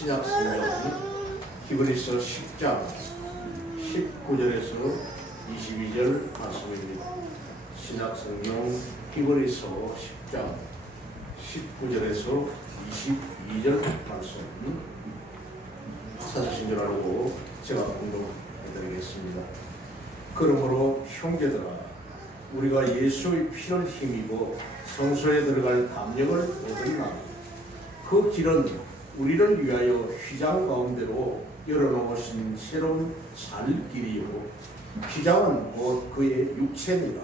신약성경 히브리서 10장 19절에서 22절 말씀입니다. 신약성경 히브리서 10장 19절에서 22절 말씀 찾으신 줄 알고 제가 공독해드리겠습니다. 그러므로 형제들아, 우리가 예수의 피를 힘입어 성소에 들어갈 담력을 얻었나니 그 길은 우리를 위하여 휘장 가운데로 열어놓으신 새로운 살 길이요, 휘장은 곧 그의 육체니라.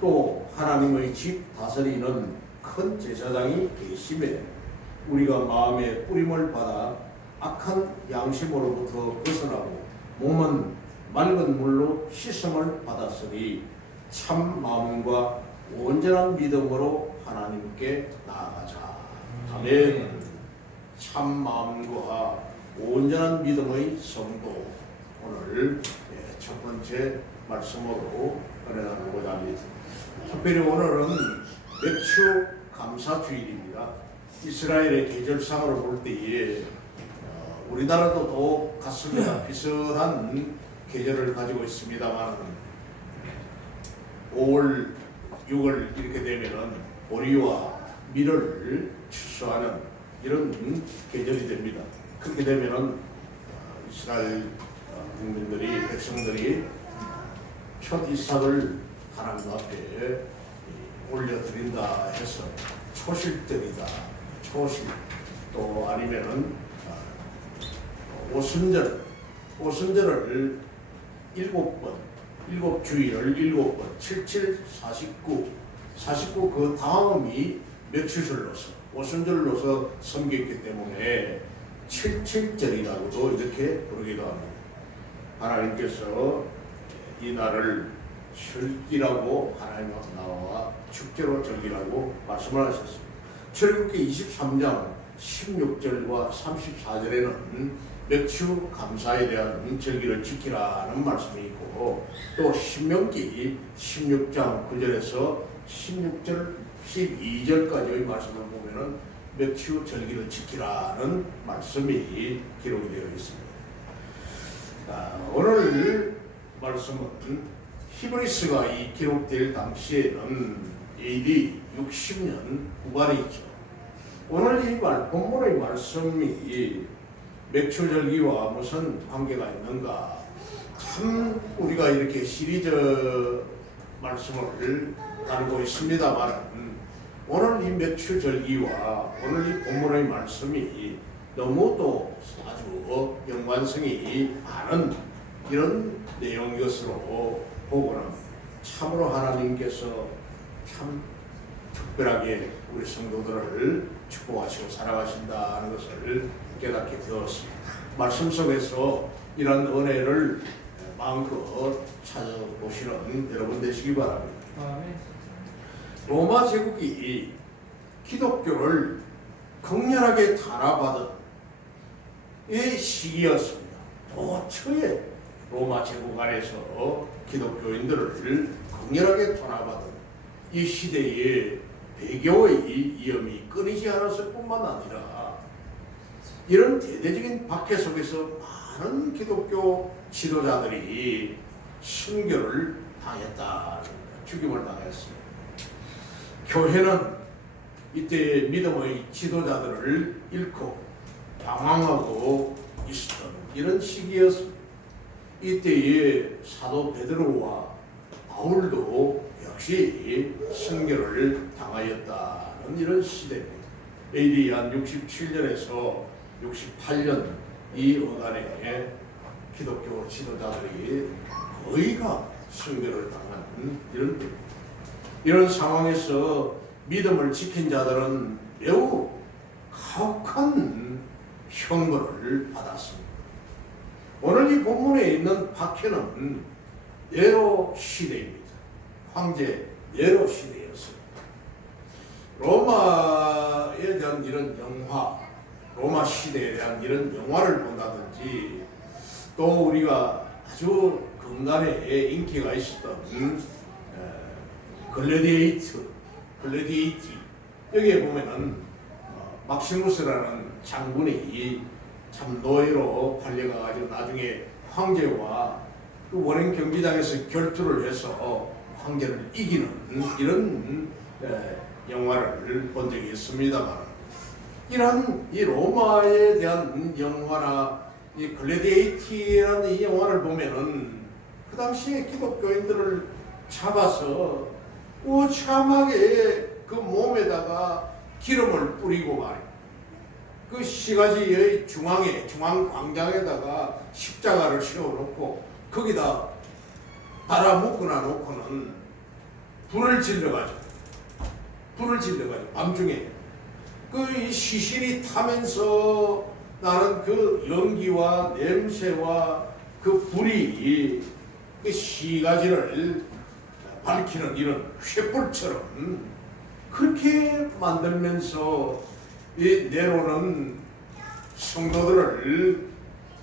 또 하나님의 집 다스리는 큰 제사장이 계심에 우리가 마음의 뿌림을 받아 악한 양심으로부터 벗어나고 몸은 맑은 물로 씻음을 받았으니 참 마음과 온전한 믿음으로 하나님께 나아가자. 아멘. 참 마음과 온전한 믿음의 성도, 오늘 첫 번째 말씀으로 은혜 나누고자 합니다. 특별히 오늘은 맥주 감사주일입니다. 이스라엘의 계절상으로 볼 때에 우리나라도 또 같습니다. 비슷한 계절을 가지고 있습니다만 5월, 6월 이렇게 되면은 보리와 밀을 추수하는 이런 계절이 됩니다. 그렇게 되면은 이스라엘 국민들이, 백성들이 첫 이삭을 하나님 앞에 올려드린다 해서 초실절이다, 초실, 또 아니면은 오순절을 7번, 7주일을 7번, 77, 49 그 다음이 며칠절로서 오순절로서 섬겼기 때문에 77절이라고도 이렇게 부르기도 합니다. 하나님께서 이 날을 절기라고 하나님 앞에 나와 축제로 절기라고 말씀을 하셨습니다. 출애굽기 23장 16절과 34절에는 맥주 감사에 대한 절기를 지키라는 말씀이 있고, 또 신명기 16장 9절에서 16절 12절까지의 말씀을 보면은 맥주 절기를 지키라는 말씀이 기록이 되어 있습니다. 오늘 말씀은 히브리서가 기록될 당시에는 AD 60년 후반이죠. 오늘 이 본문의 말씀이 맥주 절기와 무슨 관계가 있는가? 참 우리가 이렇게 시리즈 말씀을 나누고 있습니다만, 오늘 이 맥주 절기와 오늘 이 본문의 말씀이 너무도 아주 연관성이 많은 이런 내용인 것으로 보고는 참으로 하나님께서 참 특별하게 우리 성도들을 축복하시고 살아가신다는 것을 깨닫게 되었습니다. 말씀 속에서 이런 은혜를 마음껏 찾아보시는 여러분 되시기 바랍니다. 로마 제국이 기독교를 극렬하게 탄압하던 이 시기였습니다. 도처에 로마 제국 안에서 기독교인들을 극렬하게 탄압하던 이 시대에 배교의 위험이 끊이지 않았을 뿐만 아니라 이런 대대적인 박해 속에서 많은 기독교 지도자들이 순교를 당했다, 죽임을 당했습니다. 교회는 이때 믿음의 지도자들을 잃고 방황하고 있었던 이런 시기였습니다. 이때에 사도 베드로와 바울도 역시 순교를 당하였다는 이런 시대입니다. AD 한 67년에서 68년 이 어간에 기독교 지도자들이 거의가 순교를 당한 이런 때입니다. 이런 상황에서 믿음을 지킨 자들은 매우 가혹한 형벌을 받았습니다. 오늘 이 본문에 있는 박해는 네로 시대입니다. 황제 네로 시대였습니다. 로마에 대한 이런 영화, 로마 시대에 대한 이런 영화를 본다든지, 또 우리가 아주 근간에 인기가 있었던 글래디에이트 여기에 보면은 막시무스라는 장군이 참 노예로 팔려가지고 나중에 황제와 그 원행 경기장에서 결투를 해서 황제를 이기는 이런 영화를 본 적이 있습니다만, 이런 이 로마에 대한 영화나 이 글래디에이티라는 이 영화를 보면은 그 당시에 기독교인들을 잡아서 우참하게 그 몸에다가 기름을 뿌리고 말이야. 그 시가지의 중앙 광장에다가 십자가를 세워놓고 거기다 달아 묶어놔 놓고는 불을 질러가지고 밤중에 그 이 시신이 타면서 나는 그 연기와 냄새와 그 불이 그 시가지를 밝히는 이런 횃불처럼 그렇게 만들면서 이 네로는 성도들을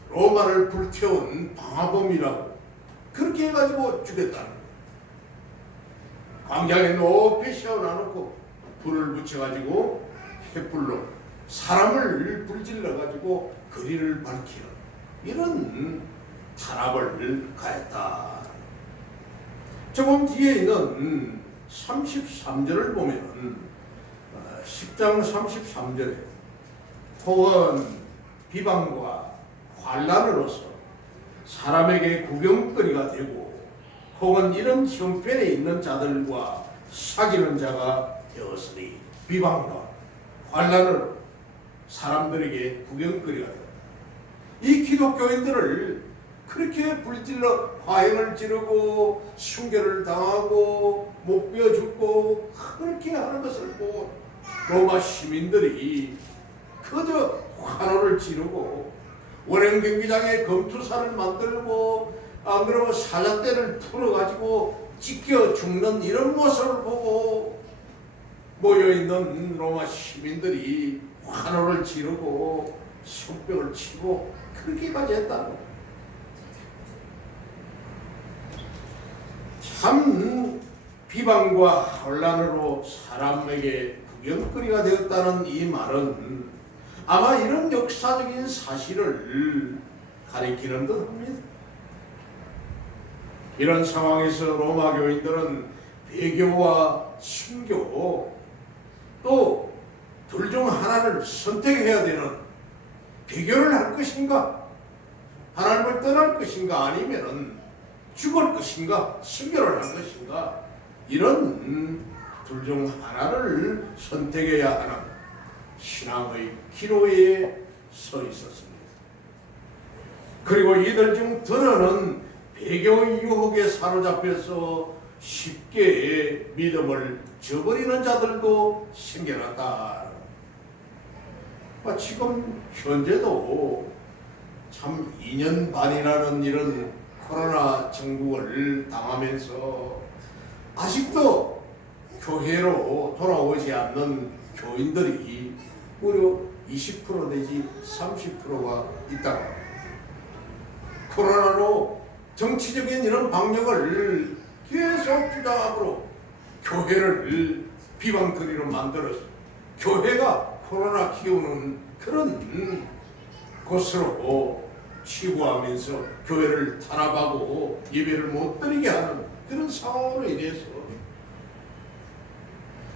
로마를 불태운 방화범이라고 그렇게 해가지고 죽였다는 거예요. 광장에 높이 세워놔놓고 불을 붙여가지고 횃불로 사람을 불질러가지고 거리를 밝히는 이런 탄압을 가했다. 조금 뒤에 있는 33절을 보면은 10장 33절에 혹은 비방과 환난으로서 사람에게 구경거리가 되고 혹은 이런 형편에 있는 자들과 사귀는 자가 되었으니 비방과 환난으로 사람들에게 구경거리가 되었다. 이 기독교인들을 그렇게 불질러 화형을 지르고 순교를 당하고 못 베어 죽고 그렇게 하는 것을 보고 로마 시민들이 그저 환호를 지르고 원행 경기장에 검투사를 만들고 안 그러면 사자떼를 풀어가지고 찢겨 죽는 이런 모습을 보고 모여있는 로마 시민들이 환호를 지르고 손뼉을 치고 그렇게까지 했다는 거예요. 참 비방과 혼란으로 사람에게 구경거리가 되었다는 이 말은 아마 이런 역사적인 사실을 가리키는 듯합니다. 이런 상황에서 로마 교인들은 배교와 순교 또 둘 중 하나를 선택해야 되는, 배교를 할 것인가 하나님을 떠날 것인가 아니면은 죽을 것인가 순교를 할 것인가, 이런 둘 중 하나를 선택해야 하는 신앙의 기로에 서 있었습니다. 그리고 이들 중 더러는 배교의 유혹에 사로잡혀서 쉽게 믿음을 저버리는 자들도 생겨났다. 지금 현재도 참 2년 반이라는 이런 코로나 정국을 당하면서 아직도 교회로 돌아오지 않는 교인들이 무려 20% 내지 30%가 있다고 합니다. 코로나로 정치적인 이런 방역을 계속 주장함으로 교회를 비방거리로 만들어서 교회가 코로나 키우는 그런 곳으로 치부하면서 교회를 탄압하고 예배를 못 드리게 하는 그런 상황으로 인해서,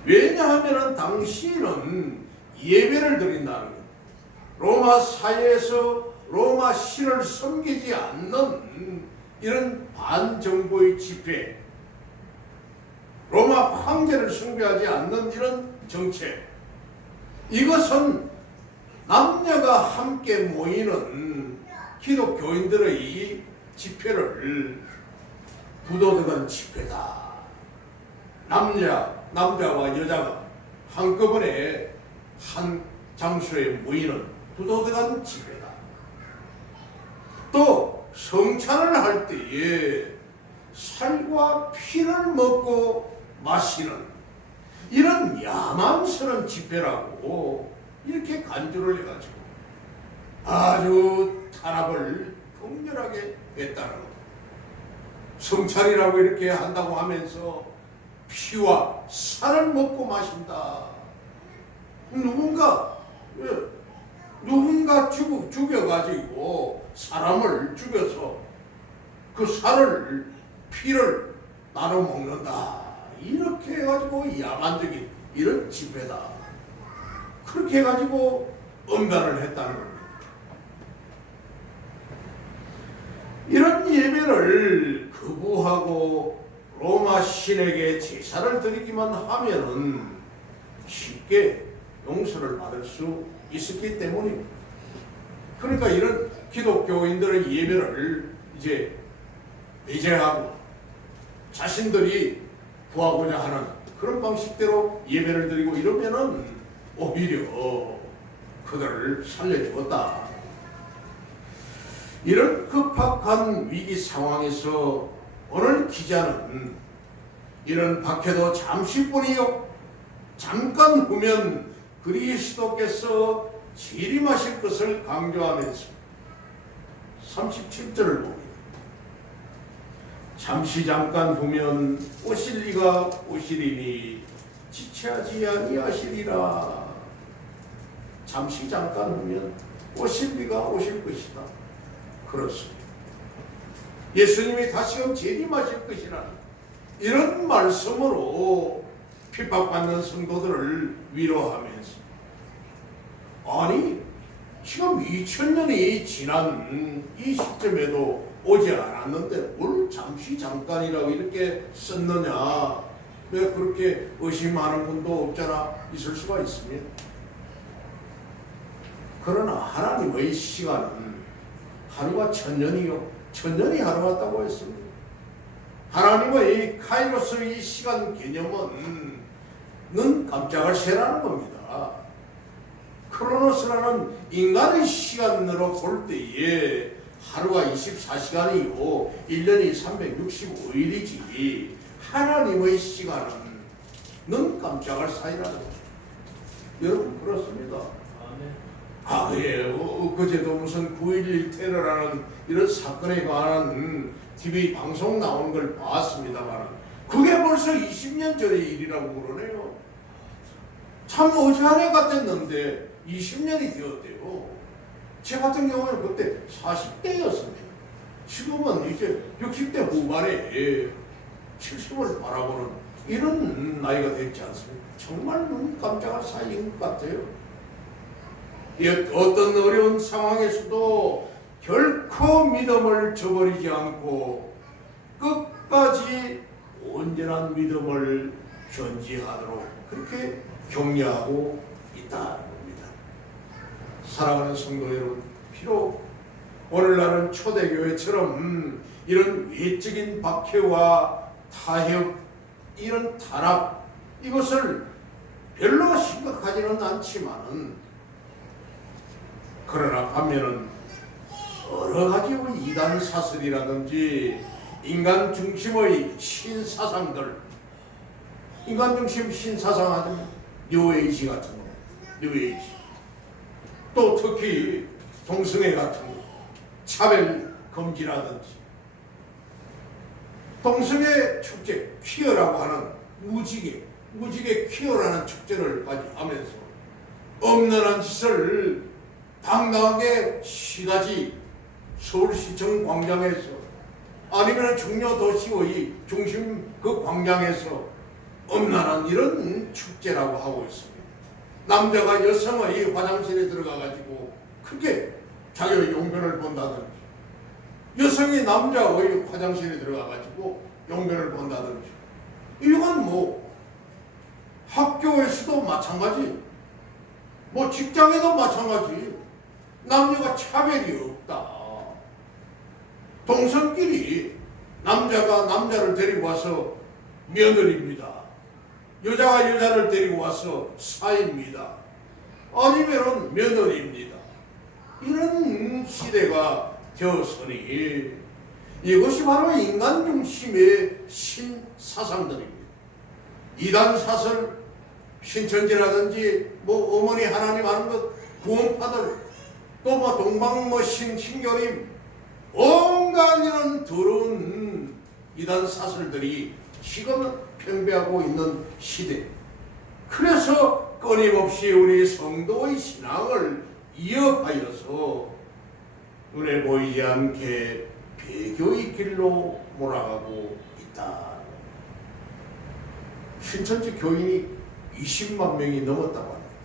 왜냐하면 당시는 예배를 드린다는 것, 로마 사회에서 로마 신을 섬기지 않는 이런 반정부의 집회, 로마 황제를 숭배하지 않는 이런 정책, 이것은 남녀가 함께 모이는 기독교인들의 집회를 부도덕한 집회다. 남자와 여자가 한꺼번에 한 장소에 모이는 부도덕한 집회다. 또 성찬을 할 때에 살과 피를 먹고 마시는 이런 야만스러운 집회라고 이렇게 간주를 해가지고 아주 탄압을 격렬하게 했다는 것. 성찬이라고 이렇게 한다고 하면서 피와 살을 먹고 마신다. 누군가 누군가 죽여가지고 사람을 죽여서 그 살을 피를 나눠 먹는다. 이렇게 해가지고 야만적인 이런 집회다. 그렇게 해가지고 음란을 했다는 겁니다. 이런 예배를 거부하고 로마 신에게 제사를 드리기만 하면은 쉽게 용서를 받을 수 있었기 때문입니다. 그러니까 이런 기독교인들의 예배를 이제 배제하고 자신들이 구하고자 하는 그런 방식대로 예배를 드리고 이러면은 오히려 그들을 살려주었다. 이런 급박한 위기 상황에서 오늘 기자는 이런 박해도 잠시뿐이요 잠깐 후면 그리스도께서 재림하실 것을 강조하면서 37절을 봅니다. 잠시 잠깐 후면 오실 이가 오시리니 지체하지 아니하시리라. 잠시 잠깐 후면 오실 이가 오실 것이다. 그렇습니다. 예수님이 다시금 재림하실 것이라는 이런 말씀으로 핍박받는 성도들을 위로하면서 아니 지금 2000년이 지난 이 시점에도 오지 않았는데 뭘 잠시 잠깐이라고 이렇게 썼느냐. 왜 그렇게 의심하는 분도 없잖아. 있을 수가 있습니다. 그러나 하나님의 시간은 하루가 천년이요 천년이 하루 같다고 했습니다. 하나님의 카이로스의 시간 개념은 눈 깜짝을 새라는 겁니다. 크로노스라는 인간의 시간으로 볼 때에 하루가 24시간이고 1년이 365일이지 하나님의 시간은 눈 깜짝할 사이라는 거죠. 여러분 그렇습니다. 예, 그제도 무슨 9.11 테러라는 이런 사건에 관한 TV 방송 나오는 걸 봤습니다만 그게 벌써 20년 전의 일이라고 그러네요. 참 어지간해 같았는데 20년이 되었대요. 제 같은 경우는 그때 40대였습니다. 지금은 이제 60대 후반에 70을 바라보는 이런 나이가 됐지 않습니까? 정말 눈 깜짝할 사이인 것 같아요. 어떤 어려운 상황에서도 결코 믿음을 저버리지 않고 끝까지 온전한 믿음을 견지하도록 그렇게 격려하고 있다는 겁니다. 사랑하는 성도 여러분, 비록 오늘날은 초대교회처럼 이런 외적인 박해와 타협, 이런 탄압 이것을 별로 심각하지는 않지만은 그러나 반면은 여러 가지 이단 사설이라든지 인간 중심의 신사상들, 인간 중심 신사상 하면 뉴에이지 같은 거, 뉴에이지. 또 특히 동성애 같은 거, 차별 금지라든지 동성애 축제, 퀴어라고 하는 무지개 퀴어라는 축제를 하면서 엄연한 짓을 당당하게 시가지 서울시청 광장에서 아니면 중요도시의 중심 그 광장에서 엄란한 이런 축제라고 하고 있습니다. 남자가 여성의 화장실에 들어가가지고 크게 자기의 용변을 본다든지 여성이 남자의 화장실에 들어가가지고 용변을 본다든지 이건 학교에서도 마찬가지 직장에도 마찬가지 남녀가 차별이 없다. 동성끼리 남자가 남자를 데리고 와서 며느리입니다. 여자가 여자를 데리고 와서 사입니다. 아니면은 며느리입니다. 이런 시대가 되었으니 이것이 바로 인간 중심의 신사상들입니다. 이단 사설, 신천지라든지 어머니 하나님 하는 것, 구원파들, 또 동방 신교림, 온갖 이런 더러운 이단 사설들이 지금 팽배하고 있는 시대. 그래서 끊임없이 우리 성도의 신앙을 이어하여서 눈에 보이지 않게 배교의 길로 몰아가고 있다. 신천지 교인이 20만 명이 넘었다고 합니다.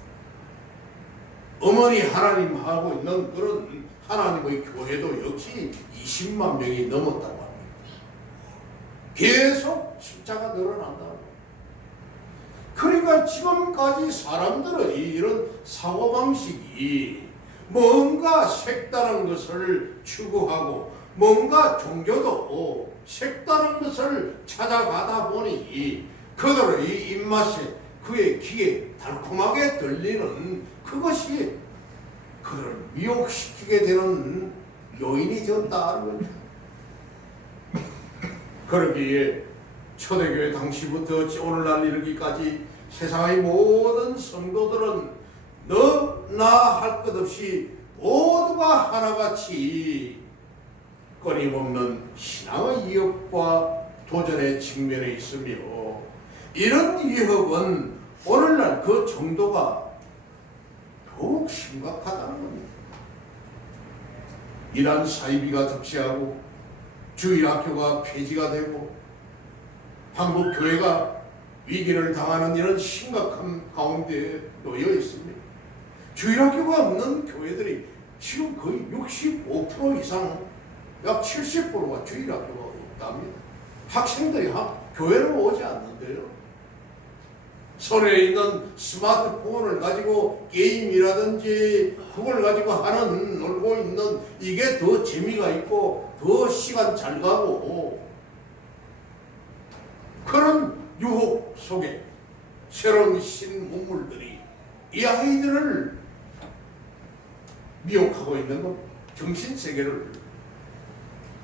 어머니 하나님 하고 있는 그런 하나님의 교회도 역시 20만 명이 넘었다고 합니다. 계속 숫자가 늘어난다. 그러니까 지금까지 사람들의 이런 사고방식이 뭔가 색다른 것을 추구하고 뭔가 종교도 색다른 것을 찾아가다 보니 그들의 입맛에 그의 귀에 달콤하게 들리는 그것이 그들을 미혹시키게 되는 요인이 되었다는 거죠. 그러기에 초대교회 당시부터 오늘날 이르기까지 세상의 모든 성도들은 너나 할 것 없이 모두가 하나같이 끊임없는 신앙의 위협과 도전에 직면해 있으며 이런 위협은 오늘날 그 정도가 더욱 심각하다는 겁니다. 이란 사이비가 득세하고 주일학교가 폐지가 되고 한국 교회가 위기를 당하는 이런 심각한 가운데 놓여 있습니다. 주일학교가 없는 교회들이 지금 거의 65% 이상, 약 70%가 주일학교가 없답니다. 학생들이 교회로 오지 않는데요. 손에 있는 스마트폰을 가지고 게임이라든지 그걸 가지고 놀고 있는 이게 더 재미가 있고 더 시간 잘 가고 그런 유혹 속에 새로운 신문물들이 이 아이들을 미혹하고 있는 것, 정신세계를.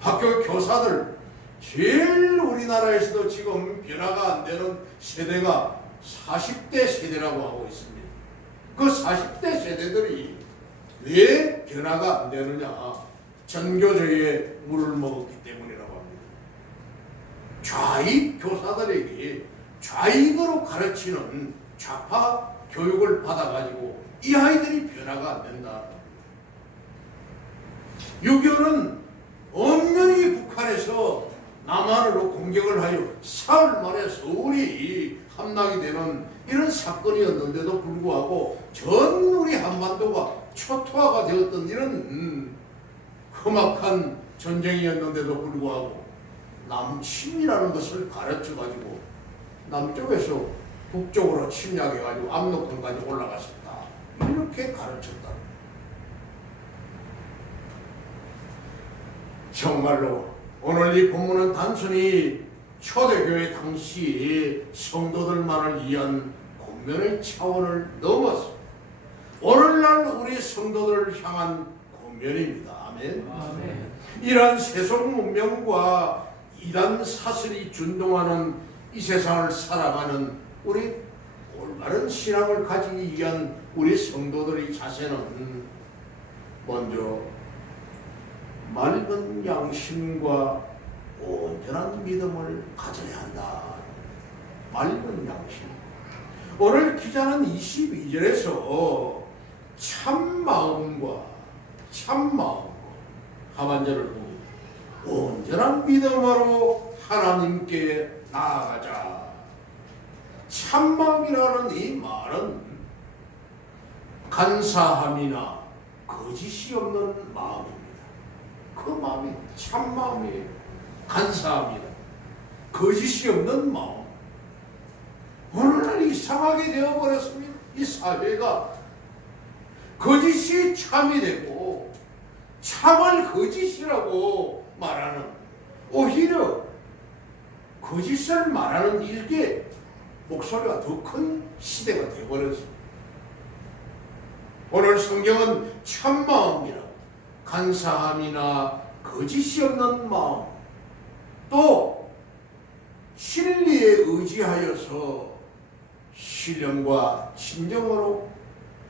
학교 교사들, 제일 우리나라에서도 지금 변화가 안 되는 세대가 40대 세대라고 하고 있습니다. 그 40대 세대들이 왜 변화가 안 되느냐? 전교조에 물을 먹었기 때문이라고 합니다. 좌익 교사들에게 좌익으로 가르치는 좌파 교육을 받아가지고 이 아이들이 변화가 안 된다. 6.25는 엄연히 북한에서 남한으로 공격을 하여 사흘 만에 서울이 함락이 되는 이런 사건이었는데도 불구하고 전 우리 한반도가 초토화가 되었던 이런 험악한 전쟁이었는데도 불구하고 남침이라는 것을 가르쳐가지고 남쪽에서 북쪽으로 침략해가지고 압록강까지 올라갔었다. 이렇게 가르쳤다. 정말로 오늘 이 본문은 단순히 초대교회 당시 성도들만을 위한 권면의 차원을 넘어서 오늘날 우리 성도들을 향한 권면입니다. 아멘. 아멘. 이러한 세속 문명과 이단 사슬이 준동하는 이 세상을 살아가는 우리 올바른 신앙을 가지기 위한 우리 성도들의 자세는 먼저 맑은 양심과 온전한 믿음을 가져야 한다. 맑은 양심. 오늘 기자는 22절에서 참마음과 하반절을 보니 온전한 믿음으로 하나님께 나아가자. 참마음이라는 이 말은 간사함이나 거짓이 없는 마음입니다. 그 마음이 참마음이에요. 간사함이나 거짓이 없는 마음. 오늘날 이상하게 되어버렸습니다. 이 사회가 거짓이 참이 되고 참을 거짓이라고 말하는, 오히려 거짓을 말하는 일개 목소리가 더 큰 시대가 되어버렸습니다. 오늘 성경은 참마음이라고, 간사함이나 거짓이 없는 마음, 또 진리에 의지하여서 신령과 진정으로,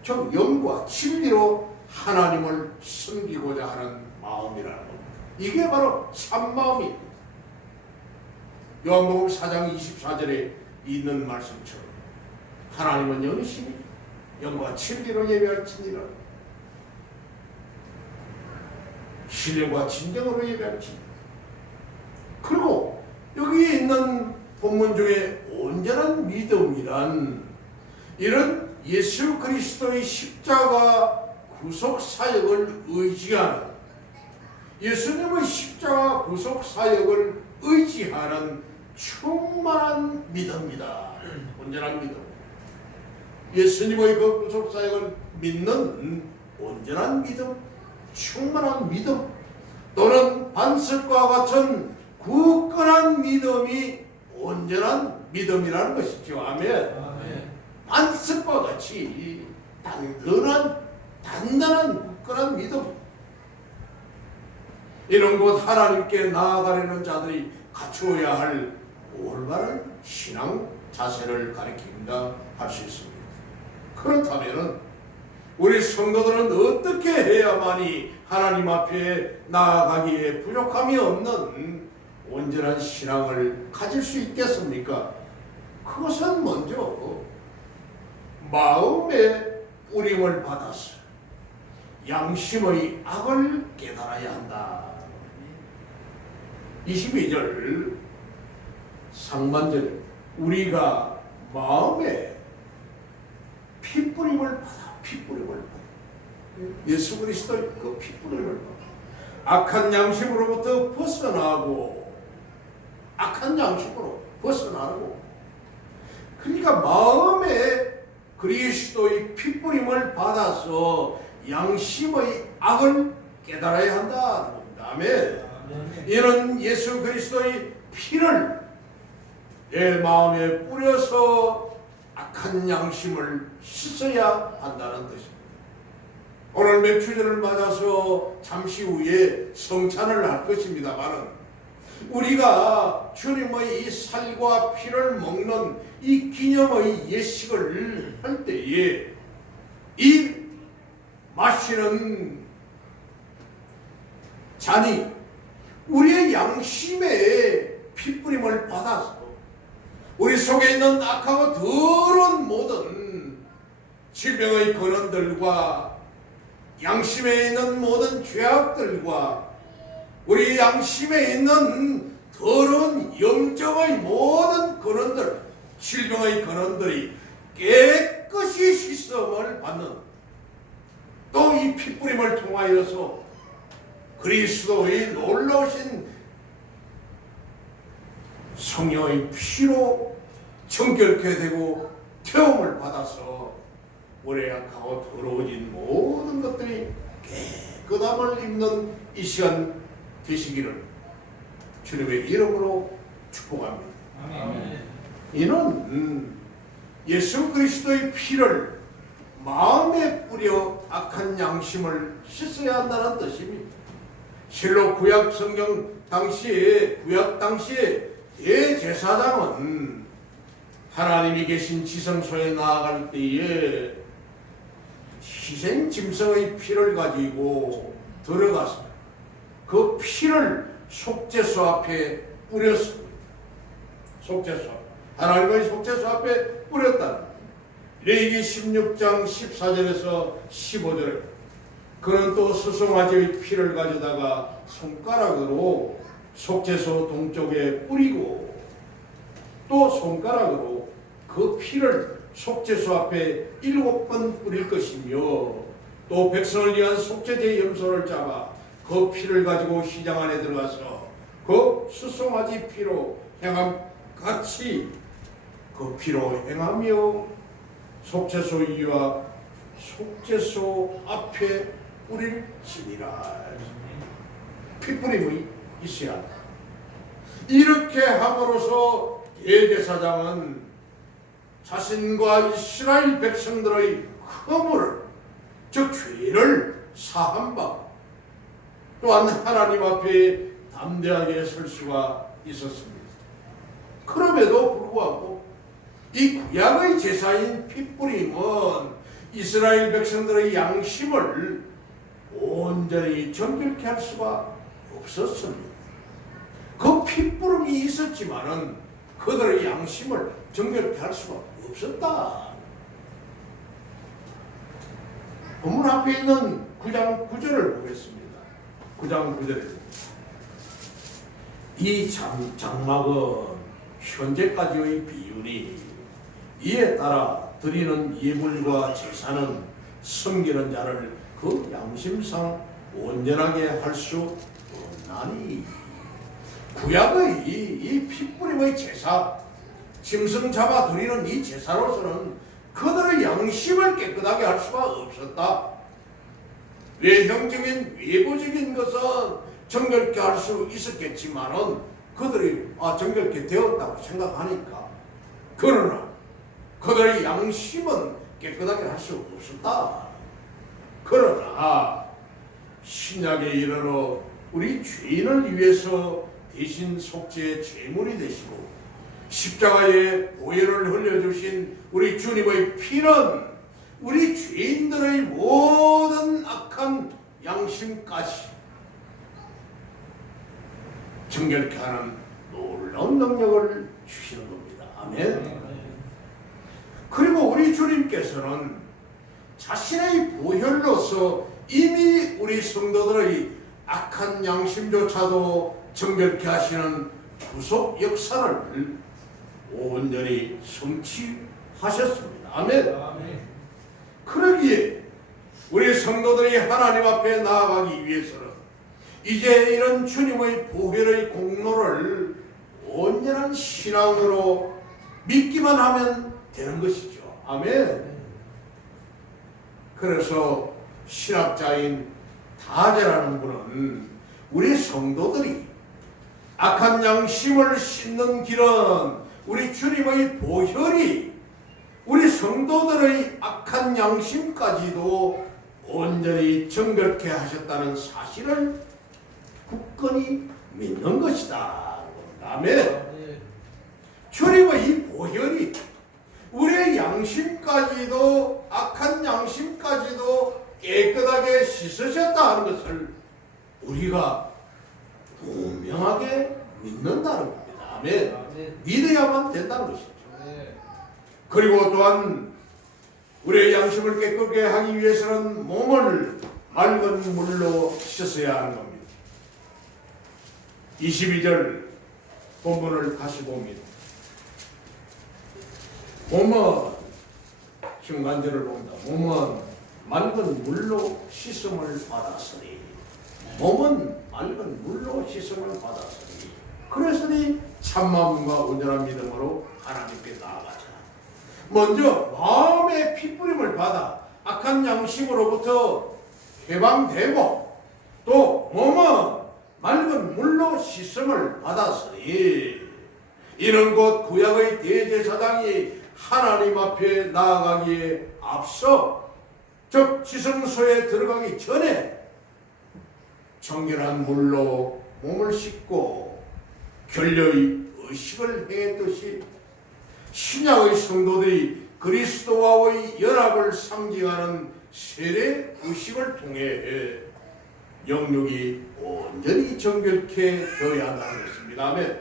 즉 영과 진리로 하나님을 섬기고자 하는 마음이라는 겁니다. 이게 바로 참마음입니다. 요한복음 4장 24절에 있는 말씀처럼 하나님은 영이시니 영과 진리로 예배할지니라. 신뢰와 진정으로 예배할지. 그리고 여기 있는 본문 중에 온전한 믿음이란 이런 예수 그리스도의 십자가 구속 사역을 의지하는, 예수님의 십자가 구속 사역을 의지하는 충만한 믿음이다. 온전한 믿음. 예수님의 그 구속 사역을 믿는 온전한 믿음, 충만한 믿음, 또는 반석과 같은 굳건한 믿음이 온전한 믿음이라는 것이죠. 아멘. 반석과 같이 단단한 굳건한 믿음. 이런 것 하나님께 나아가려는 자들이 갖추어야 할 올바른 신앙 자세를 가리킨다 할 수 있습니다. 그렇다면 우리 성도들은 어떻게 해야만이 하나님 앞에 나아가기에 부족함이 없는 온전한 신앙을 가질 수 있겠습니까? 그것은 먼저 마음의 뿌림을 받아서 양심의 악을 깨달아야 한다. 22절 상반절에 우리가 마음에 핏뿌림을 받아, 예수 그리스도의 그 핏뿌림을 받아 악한 양심으로부터 벗어나고, 그러니까 마음에 그리스도의 핏뿌림을 받아서 양심의 악을 깨달아야 한다. 아멘. 이는 예수 그리스도의 피를 내 마음에 뿌려서 악한 양심을 씻어야 한다는 것입니다. 오늘 맥주절을 맞아서 잠시 후에 성찬을 할 것입니다만, 우리가 주님의 이 살과 피를 먹는 이 기념의 예식을 할 때에 이 마시는 잔이 우리의 양심에 핏뿌림을 받아서 우리 속에 있는 악하고 더러운 모든 질병의 근원들과 양심에 있는 모든 죄악들과 우리 양심에 있는 더러운 영적의 모든 근원들, 질병의 근원들이 깨끗이 씻음을 받는, 또 이 핏뿌림을 통하여서 그리스도의 놀라우신 성령의 피로 정결케 되고 태움을 받아서 우리의 악하고 더러워진 모든 것들이 깨끗함을 입는 이 시간 되시기를 주님의 이름으로 축복합니다. 아멘. 이는 예수 그리스도의 피를 마음에 뿌려 악한 양심을 씻어야 한다는 뜻입니다. 실로 구약 성경 당시에, 구약 당시에 대제사장은 하나님이 계신 지성소에 나아갈 때에 희생 짐승의 피를 가지고 들어가서 그 피를 속죄소 앞에 뿌렸습니다. 속죄소, 하나님의 속죄소 앞에 뿌렸다. 레위기 16장 14절에서 15절에 그는 또 수송아지의 피를 가져다가 손가락으로 속죄소 동쪽에 뿌리고 또 손가락으로 그 피를 속죄소 앞에 7번 뿌릴 것이며, 또 백성을 위한 속죄제 염소를 잡아 그 피를 가지고 시장 안에 들어가서 그 수송아지 피로 행함같이 그 피로 행하며 속죄소 위와 속죄소 앞에 뿌릴지니라. 핏뿌림이 있어야 한다. 이렇게 함으로써 대제사장은 자신과 이스라엘 백성들의 허물을, 즉 죄를 사함받고 또한 하나님 앞에 담대하게 설 수가 있었습니다. 그럼에도 불구하고 이 구약의 제사인 핏뿌림은 이스라엘 백성들의 양심을 온전히 정결케 할 수가 없었습니다. 그 핏뿌림이 있었지만은 그들의 양심을 정결케 할 수가 없었다. 본문 앞에 있는 9장 9절을 보겠습니다. 9장 9절에 이 장막은 현재까지의 비유니 이에 따라 드리는 예물과 제사는 섬기는 자를 그 양심상 온전하게 할 수 없나니. 구약의 이 핏부림의 제사, 짐승 잡아 드리는 이 제사로서는 그들의 양심을 깨끗하게 할 수가 없었다. 외형적인 외부적인 것은 정결케 할 수 있었겠지만은 그들이 정결케 되었다고 생각하니까, 그러나 그들의 양심은 깨끗하게 할 수 없었다. 그러나 신약에 이르러 우리 죄인을 위해서 대신 속죄의 제물이 되시고 십자가에 보혈을 흘려주신 우리 주님의 피는 우리 죄인들의 모든 악한 양심까지 정결케 하는 놀라운 능력을 주시는 겁니다. 아멘. 그리고 우리 주님께서는 자신의 보혈로서 이미 우리 성도들의 악한 양심조차도 정결케 하시는 구속 역사를 온전히 성취하셨습니다. 아멘. 그러기에 우리 성도들이 하나님 앞에 나아가기 위해서는 이제 이런 주님의 보혈의 공로를 온전한 신앙으로 믿기만 하면 되는 것이죠. 아멘. 그래서 신학자인 다제라는 분은 우리 성도들이 악한 양심을 씻는 길은 우리 주님의 보혈이 우리 성도들의 악한 양심까지도 온전히 정결케 하셨다는 사실을 굳건히 믿는 것이다. 아멘. 주님의 이 보혈이 우리의 양심까지도, 악한 양심까지도 깨끗하게 씻으셨다 하는 것을 우리가 분명하게 믿는다는 겁니다. 아멘. 믿어야만 된다는 것이죠. 그리고 또한 우리의 양심을 깨끗게 하기 위해서는 몸을 맑은 물로 씻어야 하는 겁니다. 22절 본문을 다시 봅니다. 몸은 중간절을 본다. 몸은 맑은 물로 씻음을 받았으니, 몸은 맑은 물로 씻음을 받았으니, 그랬으니 참마음과 온전한 믿음으로 하나님께 나아가자. 먼저 마음의 핏부림을 받아 악한 양심으로부터 해방되고, 또 몸은 맑은 물로 씻음을 받았으니, 이는 곧 구약의 대제사장이 하나님 앞에 나아가기에 앞서, 즉 지성소에 들어가기 전에 정결한 물로 몸을 씻고 결려의 의식을 행했듯이 신약의 성도들이 그리스도와의 연합을 상징하는 세례 의식을 통해 영육이 온전히 정결케 되어야 한다는 것입니다. 아멘.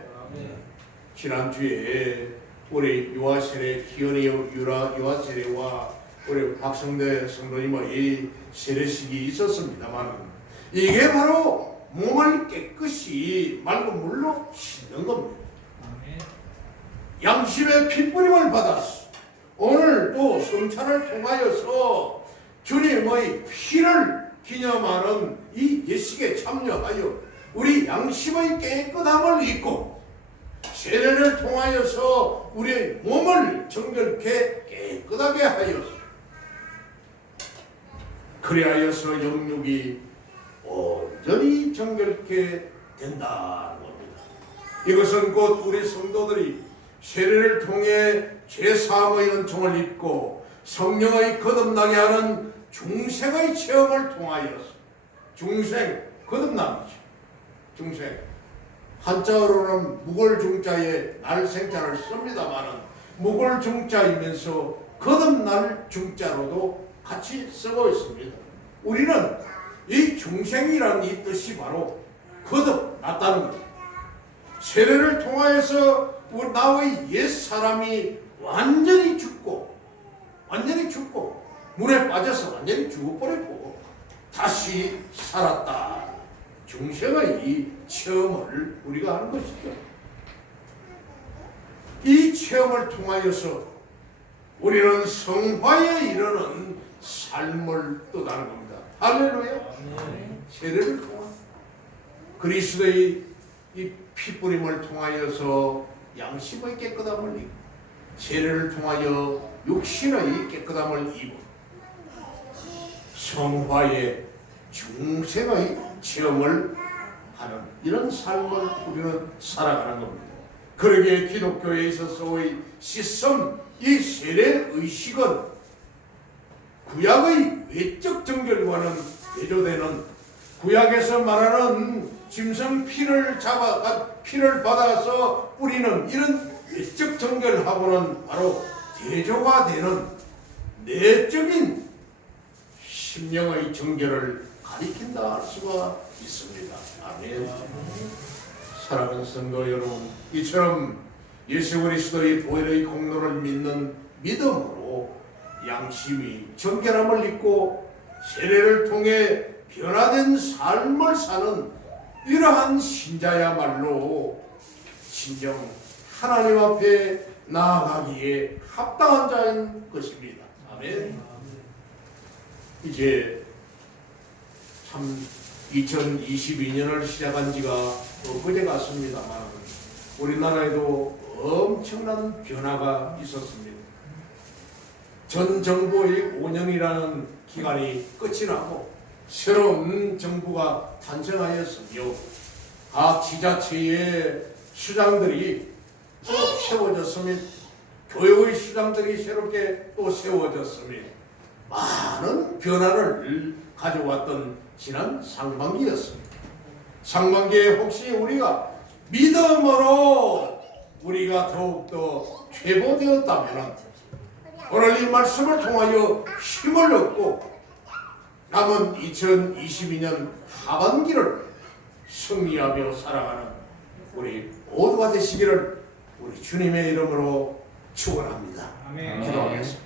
지난주에 우리 유아세례 기현이 유아세례와 우리 박성대 성도님의 세례식이 있었습니다만, 이게 바로 몸을 깨끗이 맑은 물로 씻는 겁니다. 양심의 핏부림을 받았어. 오늘 또 성찬을 통하여서 주님의 피를 기념하는 이 예식에 참여하여 우리 양심의 깨끗함을 잊고 세례를 통하여서 우리의 몸을 정결케 깨끗하게 하여서, 그리하여서 영육이 온전히 정결케 된다는 겁니다. 이것은 곧 우리 성도들이 세례를 통해 죄사함의 은총을 입고 성령의 거듭나게 하는 중생의 체험을 통하여서, 중생, 거듭남이죠. 중생, 한자어로는 묵을중자에 날생자를 씁니다마는 묵을중자이면서 거듭날 중자로도 같이 쓰고 있습니다. 우리는 이 중생이라는 이 뜻이 바로 거듭났다는 겁니다. 세례를 통하여서 나의 옛 사람이 완전히 죽고 물에 빠져서 완전히 죽어버렸고 다시 살았다. 중생의 체험을 우리가 하는 것이죠. 이 체험을 통하여서 우리는 성화에 이르는 삶을 떠나는 겁니다. 할렐루야. 세례를 통한 그리스도의 이 피뿌림을 통하여서 양심의 깨끗함을 입고 세례를 통하여 육신의 깨끗함을 입어 성화의 중생의 체험을 하는 이런 삶을 우리는 살아가는 겁니다. 그러기에 기독교에 있어서의 씻음, 이 세례 의식은 구약의 외적 정결과는 대조되는 구약에서 말하는 짐승 피를 받아서 뿌리는 이런 외적 정결하고는 바로 대조가 되는 내적인 심령의 정결을 가리킨다 할 수가 있습니다. 아멘. 사랑하는 성도 여러분, 이처럼 예수 그리스도의 보혈의 공로를 믿는 믿음으로 양심이 정결함을 입고 세례를 통해 변화된 삶을 사는 이러한 신자야말로 진정 하나님 앞에 나아가기에 합당한 자인 것입니다. 아멘. 이제 참 2022년을 시작한 지가 엊그제 같습니다만 우리나라에도 엄청난 변화가 있었습니다. 전 정부의 5년이라는 기간이 끝이 나고 새로운 정부가 탄생하였으며 각 지자체의 수장들이 또 세워졌으며 교육의 수장들이 새롭게 또 세워졌으며 많은 변화를 가져왔던 지난 상반기였습니다. 상반기에 혹시 우리가 믿음으로 우리가 더욱더 회복되었다면 오늘 이 말씀을 통하여 힘을 얻고 남은 2022년 하반기를 승리하며 살아가는 우리 모두가 되시기를 우리 주님의 이름으로 축원합니다. 아멘. 기도하겠습니다.